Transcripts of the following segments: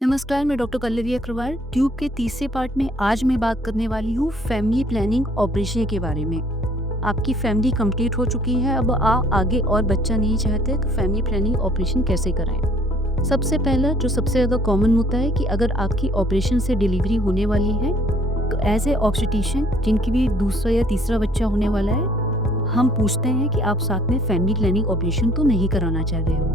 नमस्कार, मैं doctor Pallavi Agarwal. Tube के तीसरे पार्ट में आज मैं बात करने वाली हूँ फैमिली प्लानिंग ऑपरेशन के बारे में। आपकी फैमिली कंप्लीट हो चुकी है, अब आगे और बच्चा नहीं चाहते तो फैमिली प्लानिंग ऑपरेशन कैसे कराएं। सबसे पहला जो सबसे ज़्यादा कॉमन होता है कि अगर आपकी ऑपरेशन से डिलीवरी होने वाली है तो एज ए ऑब्स्टेट्रिशियन जिनकी भी दूसरा या तीसरा बच्चा होने वाला है, हम पूछते हैं कि आप साथ में फैमिली प्लानिंग ऑपरेशन तो नहीं कराना चाह रहे हो,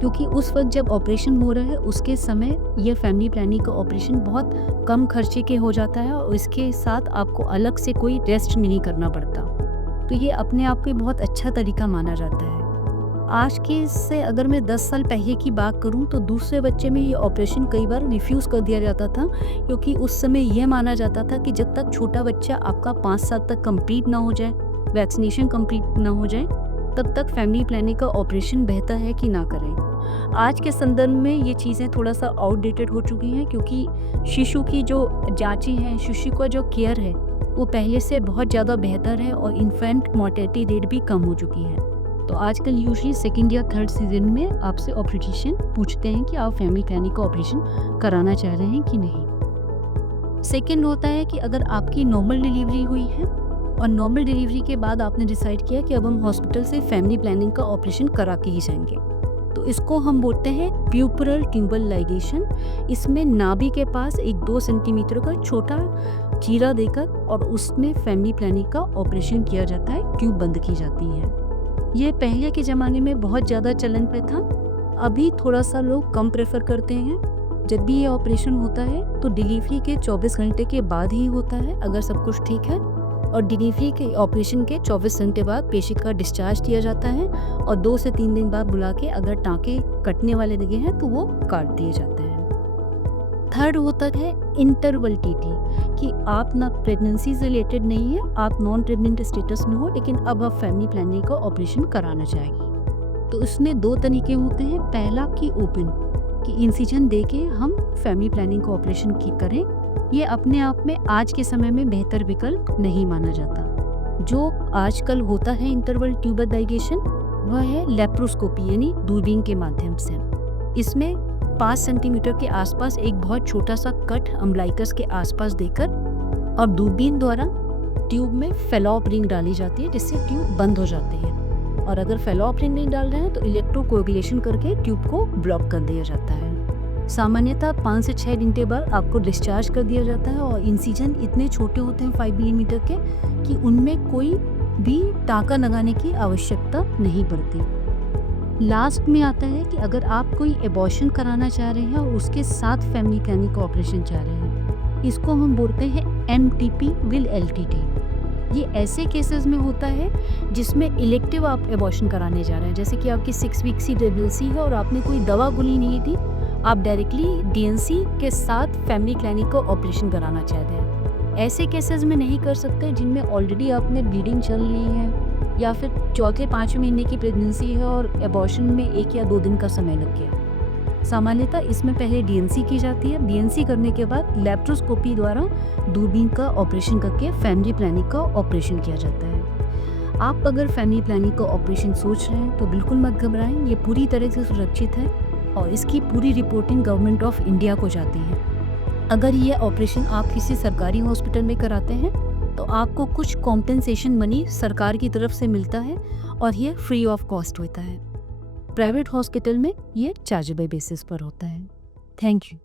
क्योंकि उस वक्त जब ऑपरेशन हो रहा है उसके समय ये फैमिली प्लानिंग का ऑपरेशन बहुत कम खर्चे के हो जाता है और इसके साथ आपको अलग से कोई टेस्ट नहीं करना पड़ता। तो ये अपने आप में बहुत अच्छा तरीका माना जाता है। आज के से अगर मैं 10 साल पहले की बात करूं तो दूसरे बच्चे में ये ऑपरेशन कई बार रिफ्यूज़ कर दिया जाता था, क्योंकि उस समय यह माना जाता था कि जब तक छोटा बच्चा आपका 5 साल तक कंप्लीट ना हो जाए, वैक्सीनेशन कंप्लीट ना हो जाए, तब तक फैमिली प्लानिंग का ऑपरेशन बेहतर है कि ना करें। आज के संदर्भ में ये चीज़ें थोड़ा सा आउटडेटेड हो चुकी हैं, क्योंकि शिशु की जो जांचें हैं, शिशु का जो केयर है वो पहले से बहुत ज़्यादा बेहतर है और इन्फेंट मोर्टेलिटी रेट भी कम हो चुकी है। तो आजकल यूजुअली सेकेंड या थर्ड सीजन में आपसे ऑब्स्टेट्रिशियन पूछते हैं कि आप फैमिली प्लानिंग का ऑपरेशन कराना चाह रहे हैं कि नहीं। सेकेंड होता है कि अगर आपकी नॉर्मल डिलीवरी हुई है और नॉर्मल डिलीवरी के बाद आपने डिसाइड किया कि अब हम हॉस्पिटल से फैमिली प्लानिंग का ऑपरेशन करा के ही जाएंगे, तो इसको हम बोलते हैं प्यूपरल ट्यूबल लाइगेशन। इसमें नाभि के पास एक 2 सेंटीमीटर का छोटा चीरा देकर और उसमें फैमिली प्लानिंग का ऑपरेशन किया जाता है, ट्यूब बंद की जाती है। ये पहले के ज़माने में बहुत ज़्यादा चलन पे था, अभी थोड़ा सा लोग कम प्रेफर करते हैं। जब भी ये ऑपरेशन होता है तो डिलीवरी के 24 घंटे के बाद ही होता है अगर सब कुछ ठीक है, और डिलीवरी के ऑपरेशन के 24 घंटे बाद पेशेंट का डिस्चार्ज दिया जाता है और 2 से 3 दिन बाद बुला के अगर टाँके कटने वाले लगे हैं तो वो काट दिए जाते हैं। थर्ड होता है इंटरवल टीटी, कि आप ना प्रेगनेंसी से रिलेटेड नहीं है, आप नॉन प्रेग्नेंट स्टेटस में हो, लेकिन अब आप फैमिली प्लानिंग का ऑपरेशन कराना चाहेंगे। तो इसमें 2 तरीके होते हैं। पहला कि ओपन, कि इंसिजन दे के हम फैमिली प्लानिंग का ऑपरेशन करें। ये अपने आप में आज के समय में बेहतर विकल्प नहीं माना जाता। जो आजकल होता है इंटरवल ट्यूबल लाइगेशन, वह है लेप्रोस्कोपी, यानी दूरबीन के माध्यम से। इसमें 5 सेंटीमीटर के आसपास एक बहुत छोटा सा कट अम्बलाइकस के आसपास देकर और दूरबीन द्वारा ट्यूब में फेलोप रिंग डाली जाती है, जिससे ट्यूब बंद हो जाती है। और अगर फेलोप रिंग नहीं डाल रहे हैं तो इलेक्ट्रोकोगुलेशन करके ट्यूब को ब्लॉक कर दिया जाता है। सामान्यतः 5 से 6 घंटे बाद आपको डिस्चार्ज कर दिया जाता है और इंसिजन इतने छोटे होते हैं 5 मिलीमीटर के कि उनमें कोई भी टाँका लगाने की आवश्यकता नहीं पड़ती। लास्ट में आता है कि अगर आप कोई एबॉर्शन कराना चाह रहे हैं और उसके साथ फैमिली प्लानिंग का ऑपरेशन चाह रहे हैं, इसको हम बोलते हैं MTP विल LTT। ये ऐसे केसेस में होता है जिसमें इलेक्टिव आप एबॉर्शन कराने जा रहे हैं, जैसे कि आपकी 6 वीक्स की प्रेगनेंसी है और आपने कोई दवा गोली नहीं दी, आप डायरेक्टली DNC के साथ फैमिली प्लानिंग का ऑपरेशन कराना चाहते हैं। ऐसे केसेस में नहीं कर सकते जिनमें ऑलरेडी आपने ब्लीडिंग चल रही है या फिर चौथे 5वें महीने की प्रेगनेंसी है और एबॉर्शन में 1 या 2 दिन का समय लग गया। सामान्यतः इसमें पहले DNC की जाती है। DNC करने के बाद लेप्रोस्कोपी द्वारा दूरबीन का ऑपरेशन करके फैमिली प्लानिंग का ऑपरेशन किया जाता है। आप अगर फैमिली प्लानिंग का ऑपरेशन सोच रहे हैं तो बिल्कुल मत घबराएं, ये पूरी तरह से सुरक्षित है और इसकी पूरी रिपोर्टिंग गवर्नमेंट ऑफ इंडिया को जाती है। अगर ये ऑपरेशन आप किसी सरकारी हॉस्पिटल में कराते हैं तो आपको कुछ कॉम्पेंसेशन मनी सरकार की तरफ से मिलता है और ये फ्री ऑफ कॉस्ट होता है। प्राइवेट हॉस्पिटल में ये चार्जेबल बेसिस पर होता है। Thank you.